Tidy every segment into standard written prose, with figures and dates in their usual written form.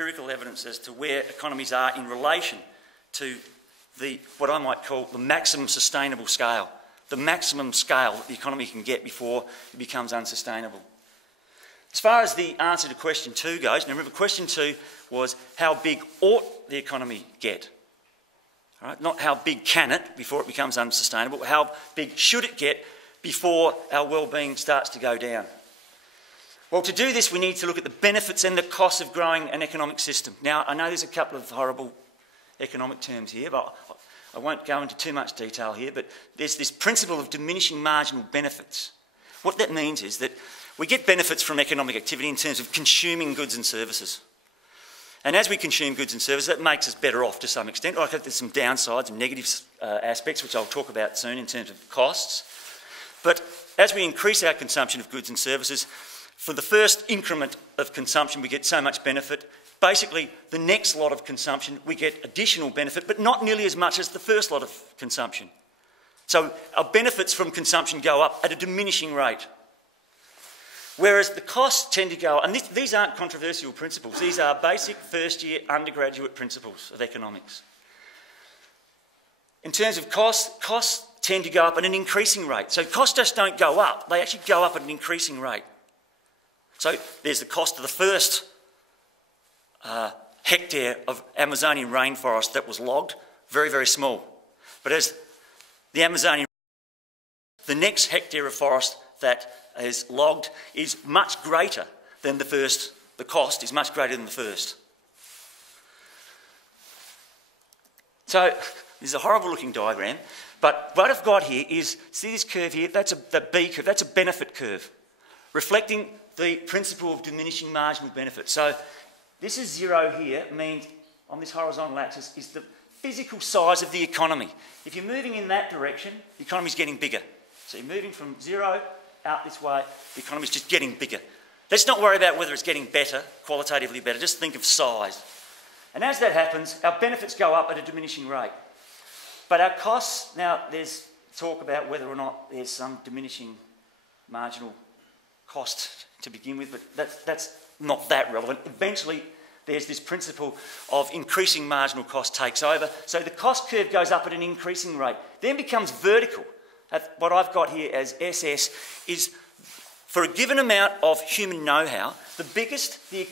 empirical evidence as to where economies are in relation to what I might call the maximum sustainable scale, the maximum scale that the economy can get before it becomes unsustainable. As far as the answer to question 2 goes, now remember question 2 was how big ought the economy get? All right? Not how big can it before it becomes unsustainable, how big should it get before our well-being starts to go down? Well, to do this, we need to look at the benefits and the costs of growing an economic system. Now, I know there's a couple of horrible economic terms here, but I won't go into too much detail here, but there's this principle of diminishing marginal benefits. What that means is that we get benefits from economic activity in terms of consuming goods and services. And as we consume goods and services, that makes us better off to some extent. Like there's some downsides and negative aspects, which I'll talk about soon in terms of costs. But as we increase our consumption of goods and services, for the first increment of consumption, we get so much benefit. Basically, the next lot of consumption, we get additional benefit, but not nearly as much as the first lot of consumption. So our benefits from consumption go up at a diminishing rate. Whereas the costs tend to go up, and these aren't controversial principles, these are basic first-year undergraduate principles of economics. In terms of costs tend to go up at an increasing rate. So costs just don't go up, they actually go up at an increasing rate. So there's the cost of the first hectare of Amazonian rainforest that was logged, very, very small. But as the Amazonian, the next hectare of forest that is logged is much greater than the first, the cost is much greater than the first. So this is a horrible looking diagram, but what I've got here is, see this curve here, that's the B curve, that's a benefit curve, reflecting the principle of diminishing marginal benefit. So this is 0 here, means on this horizontal axis is the physical size of the economy. If you're moving in that direction, the economy's getting bigger. So you're moving from 0 out this way, the economy's just getting bigger. Let's not worry about whether it's getting better, qualitatively better, just think of size. And as that happens, our benefits go up at a diminishing rate. But our costs, now there's talk about whether or not there's some diminishing marginal cost to begin with, but that's not that relevant. Eventually, there's this principle of increasing marginal cost takes over. So the cost curve goes up at an increasing rate, then becomes vertical. What I've got here as SS is, for a given amount of human know-how, the biggest the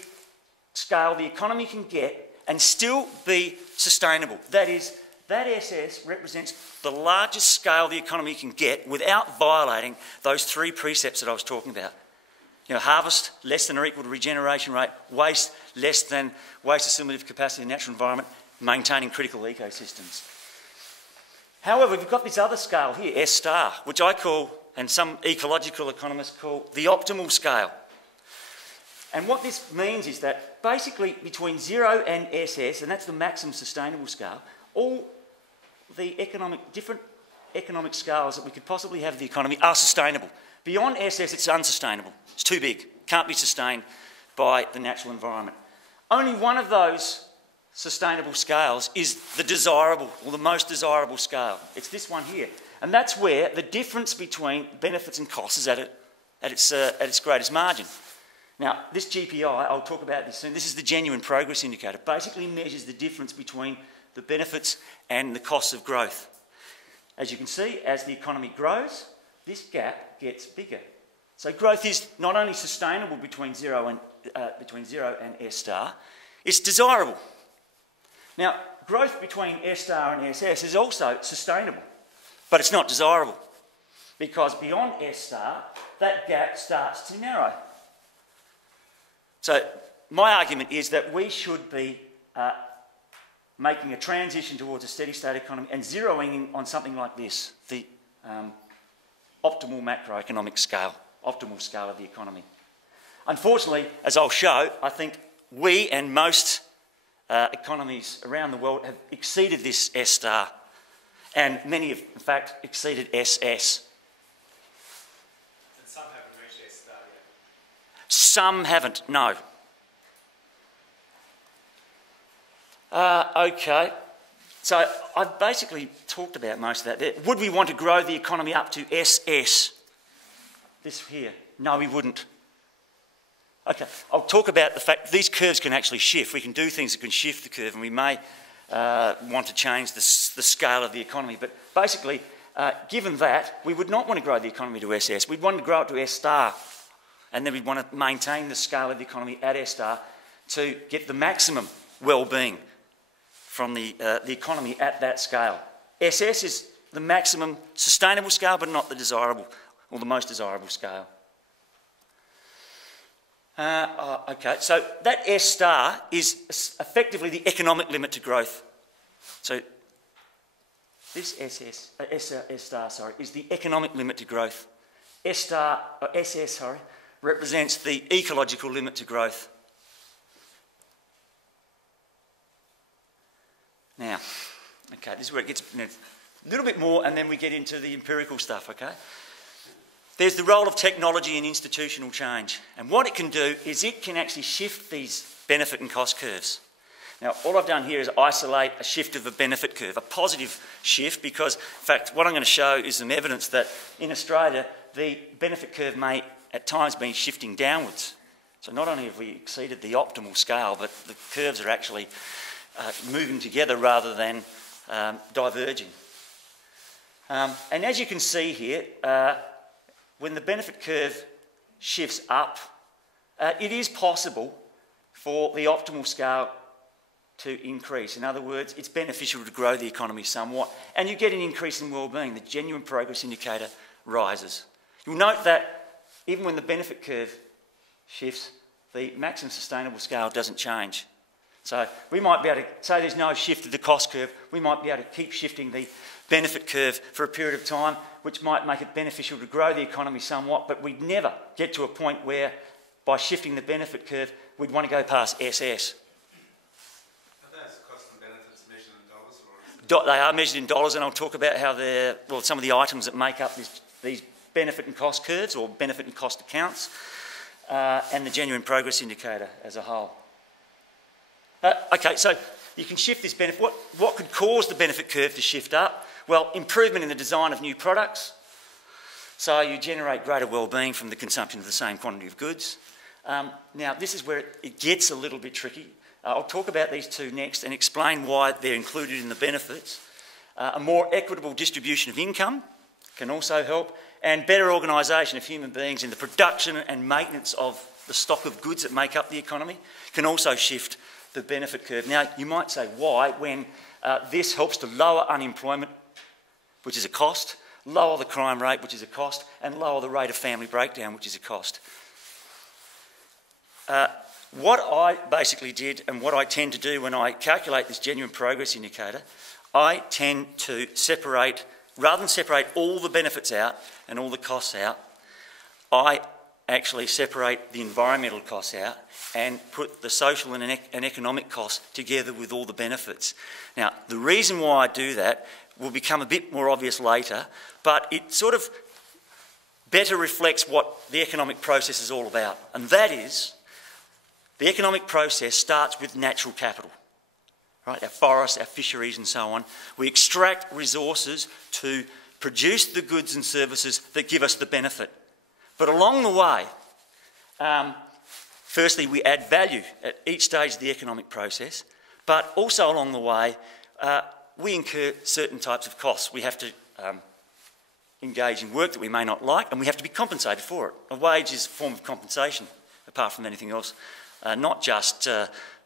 scale the economy can get and still be sustainable. That is, that SS represents the largest scale the economy can get without violating those 3 precepts that I was talking about. You know, harvest less than or equal to regeneration rate, waste less than waste assimilative capacity in the natural environment, maintaining critical ecosystems. However, we've got this other scale here, S star, which I call, and some ecological economists call, the optimal scale. And what this means is that basically between 0 and SS, and that's the maximum sustainable scale, all the different economic scales that we could possibly have of the economy are sustainable. Beyond SS, it's unsustainable. It's too big. Can't be sustained by the natural environment. Only one of those sustainable scales is the desirable, or the most desirable scale. It's this one here. And that's where the difference between benefits and costs is at its greatest margin. Now, this GPI, I'll talk about this soon, this is the genuine progress indicator. Basically measures the difference between the benefits and the costs of growth. As you can see, as the economy grows, this gap gets bigger. So growth is not only sustainable between 0 and S star, it's desirable. Now, growth between S star and SS is also sustainable, but it's not desirable, because beyond S star, that gap starts to narrow. So my argument is that we should be making a transition towards a steady state economy and zeroing in on something like this, the optimal macroeconomic scale, optimal scale of the economy. Unfortunately, as I'll show, I think we and most economies around the world have exceeded this S star, and many have, in fact, exceeded SS. And some haven't reached S star yet? Some haven't, no. Okay, so I've basically talked about most of that. Would we want to grow the economy up to SS? This here? No, we wouldn't. Okay, I'll talk about the fact that these curves can actually shift. We can do things that can shift the curve, and we may want to change the scale of the economy. But basically, given that, we would not want to grow the economy to SS. We'd want to grow it to S star, and then we'd want to maintain the scale of the economy at S star to get the maximum well-being from the economy at that scale. SS is the maximum sustainable scale, but not the desirable or the most desirable scale. Okay, so that S star is effectively the economic limit to growth. So this S star, sorry, is the economic limit to growth. SS, sorry, represents the ecological limit to growth. Now, okay, this is where it gets a little bit more, and then we get into the empirical stuff, okay? There's the role of technology in institutional change. And what it can do is it can actually shift these benefit and cost curves. Now, all I've done here is isolate a shift of a benefit curve, a positive shift, because, in fact, what I'm going to show is some evidence that in Australia, the benefit curve may at times be shifting downwards. So not only have we exceeded the optimal scale, but the curves are actually moving together rather than diverging. And as you can see here, when the benefit curve shifts up, it is possible for the optimal scale to increase. In other words, it's beneficial to grow the economy somewhat, and you get an increase in well-being. The genuine progress indicator rises. You'll note that even when the benefit curve shifts, the maximum sustainable scale doesn't change. So we might be able to say there's no shift of the cost curve. We might be able to keep shifting the benefit curve for a period of time, which might make it beneficial to grow the economy somewhat, but we'd never get to a point where, by shifting the benefit curve, we'd want to go past SS. Are those costs and benefits measured in dollars? Or They are measured in dollars, and I'll talk about how some of the items that make up these benefit and cost curves, or benefit and cost accounts, and the genuine progress indicator as a whole. Okay, so you can shift this benefit. What could cause the benefit curve to shift up? Well, improvement in the design of new products. So you generate greater well-being from the consumption of the same quantity of goods. Now, this is where it gets a little bit tricky. I'll talk about these two next and explain why they're included in the benefits. A more equitable distribution of income can also help, and better organisation of human beings in the production and maintenance of the stock of goods that make up the economy can also shift the benefit curve. Now, you might say, why, when this helps to lower unemployment, which is a cost, lower the crime rate, which is a cost, and lower the rate of family breakdown, which is a cost. What I basically did, and what I tend to do when I calculate this genuine progress indicator, I tend to separate, rather than separate all the benefits out and all the costs out, I actually separate the environmental costs out and put the social and economic costs together with all the benefits. Now, the reason why I do that will become a bit more obvious later, but it sort of better reflects what the economic process is all about. And that is, the economic process starts with natural capital, right? Our forests, our fisheries and so on. We extract resources to produce the goods and services that give us the benefit. But along the way, firstly, we add value at each stage of the economic process, but also along the way, we incur certain types of costs. We have to engage in work that we may not like, and we have to be compensated for it. A wage is a form of compensation, apart from anything else, not just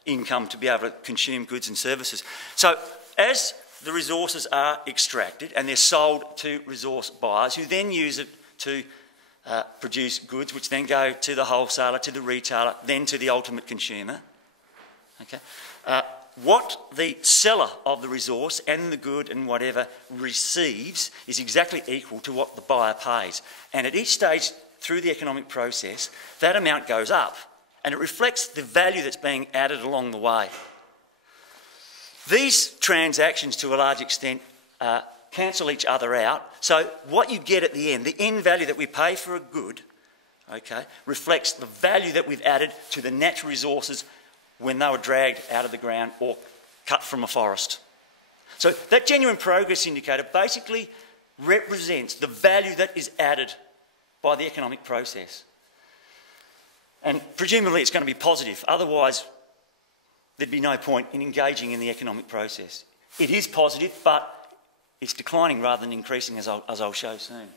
income to be able to consume goods and services. So as the resources are extracted and they're sold to resource buyers, who then use it to produce goods, which then go to the wholesaler, to the retailer, then to the ultimate consumer. Okay. What the seller of the resource and the good and whatever receives is exactly equal to what the buyer pays. And at each stage through the economic process, that amount goes up, and it reflects the value that's being added along the way. These transactions, to a large extent, cancel each other out. So what you get at the end value that we pay for a good, okay, reflects the value that we've added to the natural resources when they were dragged out of the ground or cut from a forest. So that genuine progress indicator basically represents the value that is added by the economic process. And presumably it's going to be positive, otherwise there'd be no point in engaging in the economic process. It is positive, but it's declining rather than increasing, as I'll show soon.